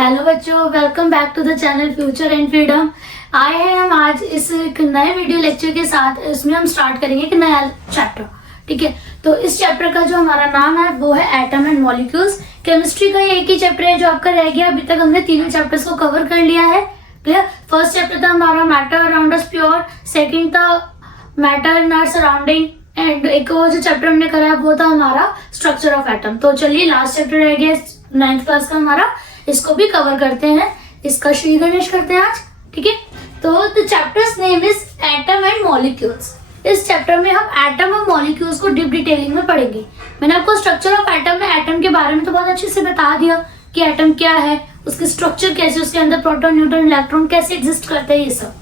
Hello बच्चों, welcome back to the channel future and freedom. आए हैं हम आज इस एक नए वीडियो लेक्चर के साथ। इसमें हम स्टार्ट करेंगे एक नया चैप्टर। ठीक है, तो इस चैप्टर का जो हमारा नाम है वो है एटम एंड मॉलिक्यूल्स। केमिस्ट्री का एक ही चैप्टर है जो आपका रह गया। अभी तक हमने तीनों चैप्टर्स को कवर कर लिया है। क्लियर। फर्स्ट चैप्टर था हमारा matter around us pure, second था matter in our surrounding, and एक और जो चैप्टर हमने करा वो था हमारा स्ट्रक्चर ऑफ एटम। तो चलिए लास्ट चैप्टर रह गया 9th क्लास का हमारा, इसको भी कवर करते हैं। इसका श्री गणेश करते हैं आज। ठीक है, तो the chapters name is atom and molecules. इस चैप्टर में हम एटम और मॉलिक्यूल्स को डीप डिटेलिंग में पढ़ेंगे। मैंने आपको स्ट्रक्चर ऑफ एटम में एटम के बारे में तो बहुत अच्छे से बता दिया कि एटम क्या है, उसकी स्ट्रक्चर कैसे, उसके अंदर प्रोटॉन न्यूट्रॉन इलेक्ट्रॉन कैसे एग्जिस्ट करते हैं, ये सब।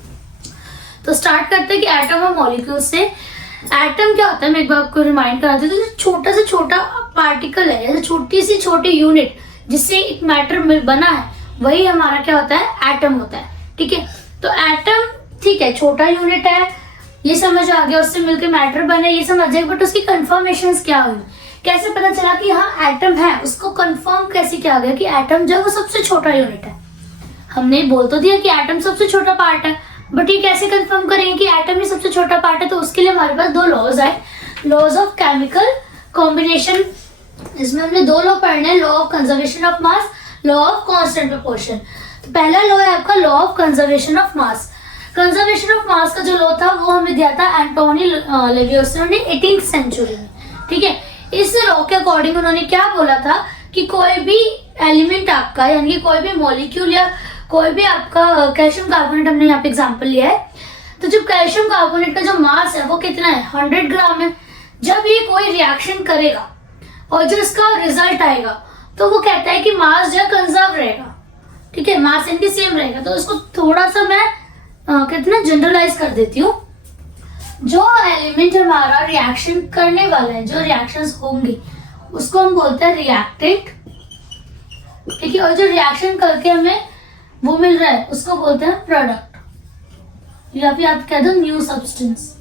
तो स्टार्ट करते हैं कि एटम और मॉलिक्यूल्स से। एटम क्या होता है, मैं एक बार आपको रिमाइंड कराती हूँ। तो छोटा से छोटा पार्टिकल है, जैसे छोटी सी छोटी यूनिट जिससे एक मैटर बना है, वही हमारा क्या होता है, एटम होता है। ठीक है, तो एटम ठीक है, छोटा यूनिट है, ये समझ आ गया, उससे मिलकर मैटर बने, ये समझ जाएगा। बट उसकी कंफर्मेशंस क्या हुई, कैसे पता चला कि हाँ एटम है, उसको कंफर्म कैसे किया गया कि एटम जो है वो सबसे छोटा यूनिट है। हमने बोल तो दिया कि एटम सबसे छोटा पार्ट है, बट ये कैसे कंफर्म करेंगे कि एटम ही सबसे छोटा पार्ट है। तो उसके लिए हमारे पास दो लॉज आए, लॉज ऑफ केमिकल कॉम्बिनेशन। इसमें हमने दो लॉ पढ़ने हैं, law of conservation of mass, law of constant proportion. तो पहला लॉ है आपका law of conservation of mass. Conservation of mass का जो लॉ था वो हमें दिया था एंटोनी लेवियोसर ने 18th सेंचुरी में। ठीक है, इस लॉ के अकॉर्डिंग उन्होंने क्या बोला था कि कोई भी एलिमेंट आपका, यानी कि कोई भी मॉलिक्यूल या कोई भी आपका कैल्शियम कार्बोनेट, हमने यहाँ पे एग्जाम्पल लिया है। तो जब कैल्शियम कार्बोनेट का जो मास है वो कितना है, 100 ग्राम है। जब ये कोई रिएक्शन करेगा और जो इसका रिजल्ट आएगा तो वो कहता है कि मास जो है कंजर्व रहेगा। ठीक है, मास इनकी सेम रहेगा। तो इसको थोड़ा सा मैं कितना जनरलाइज कर देती हूँ। जो एलिमेंट हमारा रिएक्शन करने वाला है, जो रिएक्शंस होंगे उसको हम बोलते हैं रिएक्टेंट। ठीक है, और जो रिएक्शन करके हमें वो मिल रहा है उसको बोलते हैं प्रोडक्ट, या फिर आप कह दो न्यू सब्सटेंस।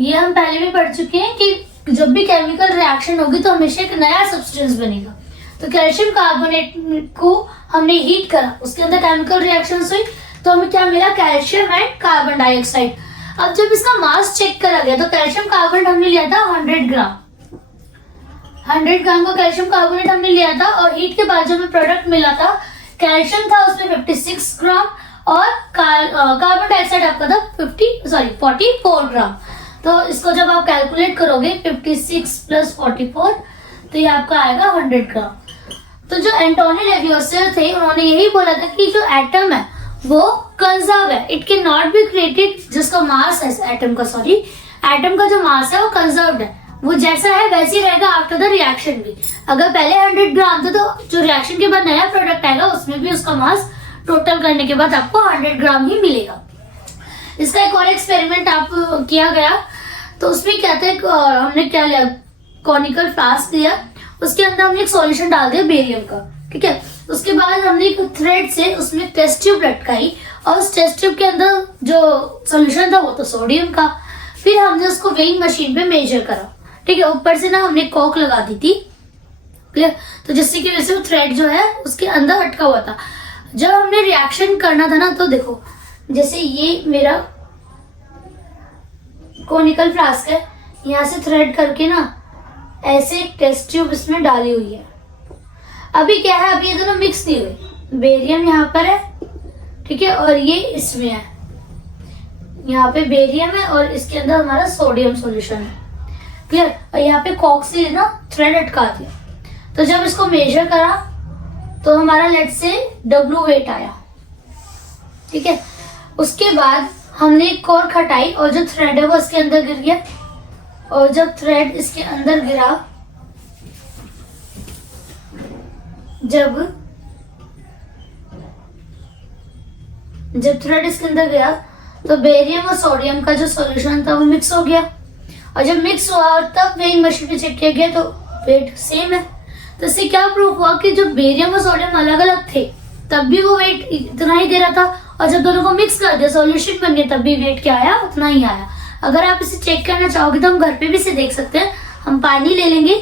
ये हम पहले भी पढ़ चुके हैं कि जब भी केमिकल रिएक्शन होगी तो हमेशा एक नया सब्सटेंस बनेगा। तो कैल्शियम कार्बोनेट को हमने हीट करा, उसके अंदर केमिकल रिएक्शंस हुई, तो हमें क्या मिला, कैल्शियम एंड कार्बन डाइऑक्साइड। अब जब इसका मास चेक करा गया तो कैल्शियम कार्बोनेट हमने लिया था 100 ग्राम। 100 ग्राम का कैल्शियम कार्बोनेट हमने लिया था, और हीट के बाद जो हमें प्रोडक्ट मिला था, कैल्शियम था उसमें 56 ग्राम और कार्बन डाइऑक्साइड आपका था 44 ग्राम। तो इसको जब आप कैलकुलेट करोगे 56 प्लस 44, तो ये आपका आएगा 100 ग्राम। तो जो एंटोनी लेवियोसर थे उन्होंने यही बोला था कि जो एटम है वो कंजर्व है, it can not be created. जिसका मास है एटम का जो मास है वो कंजर्व्ड है, वो जैसा है वैसे ही रहेगा आफ्टर द रिएक्शन भी। अगर पहले 100 ग्राम था तो जो रिएक्शन के बाद नया प्रोडक्ट आएगा उसमें भी उसका मास टोटल करने के बाद आपको 100 ग्राम ही मिलेगा। इसका एक और एक्सपेरिमेंट आप किया गया, तो उसमें क्या था, हमने क्या लिया, कॉनिकल फ्लास्क लिया, उसके अंदर हमने एक सॉल्यूशन डाल दिया बेरियम का। ठीक है, उसके बाद हमने एक थ्रेड से उसमें टेस्ट ट्यूब लटकाई, और उस टेस्ट ट्यूब के अंदर जो सॉल्यूशन था वो तो सोडियम का। फिर हमने उसको वेइंग मशीन पे मेजर करा। ठीक है, ऊपर से ना हमने कॉक लगा दी थी, क्लियर, तो जिससे कि वैसे वो थ्रेड जो है उसके अंदर अटका हुआ था। जब हमने रिएक्शन करना था ना, तो देखो जैसे ये मेरा कोनिकल फ्लास्क है, यहाँ से थ्रेड करके ना ऐसे एक टेस्ट ट्यूब इसमें डाली हुई है। अभी क्या है, अभी ये दोनों मिक्स नहीं हुए, बेरियम यहाँ पर है, ठीक है, और ये इसमें है, यहाँ पे बेरियम है और इसके अंदर हमारा सोडियम सॉल्यूशन है, क्लियर। और यहाँ पे कॉक से ना थ्रेड अटका दिया। तो जब इसको मेजर करा तो हमारा लेट से W वेट आया। ठीक है, उसके बाद हमने एक कॉर्क हटाई और जो थ्रेड है वो इसके अंदर गिर गया, और जब थ्रेड इसके अंदर गिरा, जब थ्रेड इसके अंदर गया तो बेरियम और सोडियम का जो सॉल्यूशन था वो मिक्स हो गया, और जब मिक्स हुआ और तब वेइंग मशीन पे चेक किया गया तो वेट सेम है। तो इससे क्या प्रूफ हुआ कि जो बेरियम और सोडियम अलग अलग थे तब भी वो वेट इतना ही दे रहा था, और जब दोनों को मिक्स कर दिया सॉल्यूशन बन गया तब भी वेट क्या आया, उतना ही आया। अगर आप इसे चेक करना चाहोगे तो हम घर पे भी इसे देख सकते हैं। हम पानी ले लेंगे,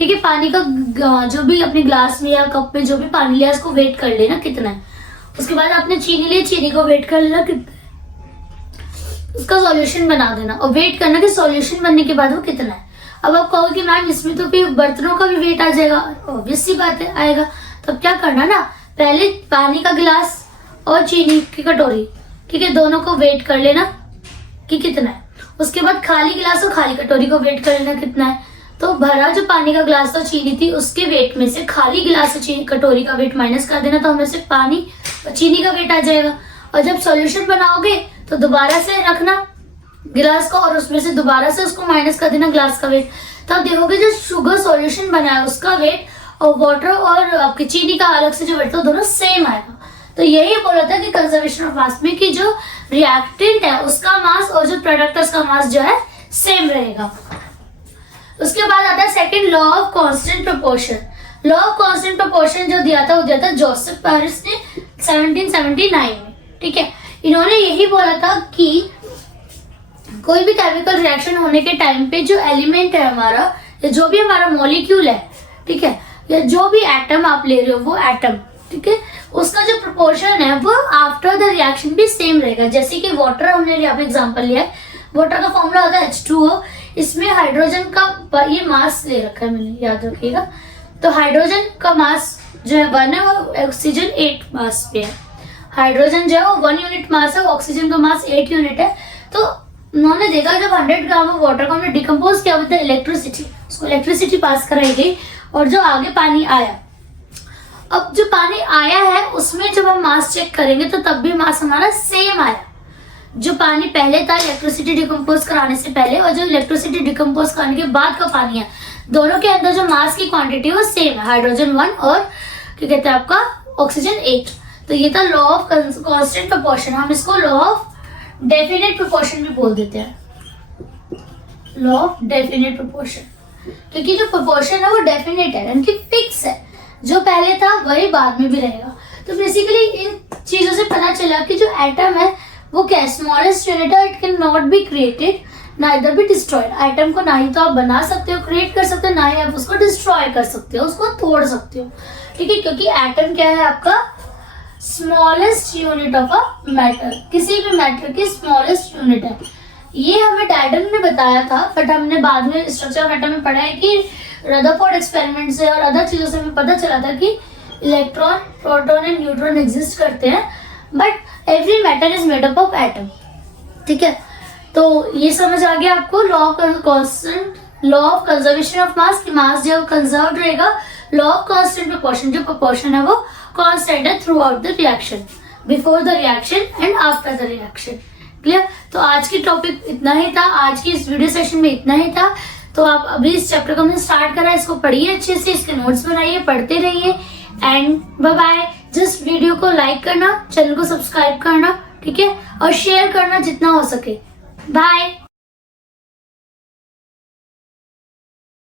ठीक है, पानी का जो भी अपने ग्लास में या कप में जो भी पानी लिया उसको वेट कर लेना कितना है। उसके बाद आपने चीनी ली, चीनी को वेट कर लेना कितना है, उसका सॉल्यूशन बना देना और वेट करना कि सॉल्यूशन बनने के बाद वो कितना है। अब आप कहोगे कि मैम इसमें तो फिर बर्तनों का भी वेट आ जाएगा, ऑब्वियस सी बात है आएगा। तब क्या करना ना, पहले पानी का गिलास और चीनी की कटोरी, ठीक है, दोनों को वेट कर लेना कि कितना है। उसके बाद खाली गिलास और खाली कटोरी को वेट कर लेना कितना है। तो भरा जो पानी का गिलास और चीनी थी उसके वेट में से खाली गिलास और चीनी कटोरी का वेट माइनस कर देना, तो हमें सिर्फ पानी और चीनी का वेट आ जाएगा। और जब सॉल्यूशन बनाओगे तो दोबारा से रखना गिलास को और उसमें से दोबारा से उसको माइनस कर देना गिलास का वेट। तो आप देखोगे जो शुगर सॉल्यूशन बना है उसका वेट और वाटर और आपकी चीनी का अलग से जो वेट था दोनों सेम आएगा। तो यही बोला था कि कंजर्वेशन ऑफ मास में कि जो रिएक्टेंट है उसका मास और जो प्रोडक्ट है उसका मास जो है सेम रहेगा। उसके बाद आता है second law of constant proportion. Law of constant proportion जो दिया था वो दिया था जोसेफ पेरिस ने 1779 में, ठीक है। इन्होंने यही बोला था कि कोई भी केमिकल रिएक्शन होने के टाइम पे जो एलिमेंट है हमारा या जो भी हमारा मॉलिक्यूल है, ठीक है, या जो भी एटम आप ले रहे हो वो एटम, ठीक है, उसका जो प्रोपोर्शन है वो आफ्टर द रिएक्शन भी सेम रहेगा। जैसे कि वाटर हमने यहाँ पे एग्जांपल लिया है, वाटर का फॉर्मूला होता है H2O, इसमें हाइड्रोजन का ये मास ले रखा है मैंने, याद रखिएगा। तो हाइड्रोजन का मास जो है 1 है, वो ऑक्सीजन 8 मास पे है। हाइड्रोजन जो है वो 1 यूनिट मास है, ऑक्सीजन का मास 8 यूनिट है। तो उन्होंने देखा जब 100 ग्राम ऑफ वाटर को हमने डिकम्पोज किया विद इलेक्ट्रिसिटी, उसको इलेक्ट्रिसिटी पास कराई गई और जो आगे पानी आया, अब जो पानी आया है उसमें जब हम मास चेक करेंगे तो तब भी मास हमारा सेम आया। जो पानी पहले था इलेक्ट्रिसिटी डिकम्पोज कराने से पहले और जो इलेक्ट्रिसिटी डिकम्पोज कराने के बाद का पानी है, दोनों के अंदर जो मास की क्वांटिटी वो सेम है, हाइड्रोजन 1 और क्या कहते हैं आपका ऑक्सीजन 8। तो ये था लॉ ऑफ कांस्टेंट प्रोपोर्शन। हम इसको लॉ ऑफ डेफिनेट प्रोपोर्शन भी बोल देते हैं, लॉ ऑफ डेफिनेट प्रोपोर्शन, क्योंकि जो प्रोपोर्शन है वो डेफिनेट है यानी कि फिक्स है, जो पहले था वही बाद में भी रहेगा। तो बेसिकली इन चीजों से पता चला कि जो एटम है वो क्या, स्मॉलेस्ट यूनिट है, it can not be created neither be destroyed. Atom को ना ही तो आप बना सकते हो, क्रिएट कर सकते हो, ना ही आप उसको डिस्ट्रॉय कर सकते हो, उसको तोड़ सकते हो, ठीक है, क्योंकि एटम क्या है आपका smallest unit of a matter, किसी भी मैटर की स्मॉलेस्ट यूनिट है। ये हमें डाल्टन ने बताया था, बट हमने बाद में स्ट्रक्चर ऑफ एटम में पढ़ा है कि रदरफोर्ड एक्सपेरिमेंट से और अदर चीजों से हमें पता चला था कि electron, proton and neutron exist करते हैं, but every matter is made up of atom, ठीक है। तो ये समझ आ गया आपको law of constant, law of conservation of mass, कि मास जो कंजर्व रहेगा। लॉ ऑफ कांस्टेंट प्रोपोर्शन, जो प्रोपोर्शन है वो कांस्टेंट है through out the reaction, before the reaction and after the reaction. Clear? तो आज की टॉपिक इतना ही था, आज की इस वीडियो सेशन में इतना ही था। तो आप अभी इस चैप्टर को हमने स्टार्ट करा है, इसको पढ़िए अच्छे से, इसके नोट्स बनाइए, पढ़ते रहिए and bye bye. Just video को लाइक करना, चैनल को सब्सक्राइब करना, ठीक है, और शेयर करना जितना हो सके। बाय।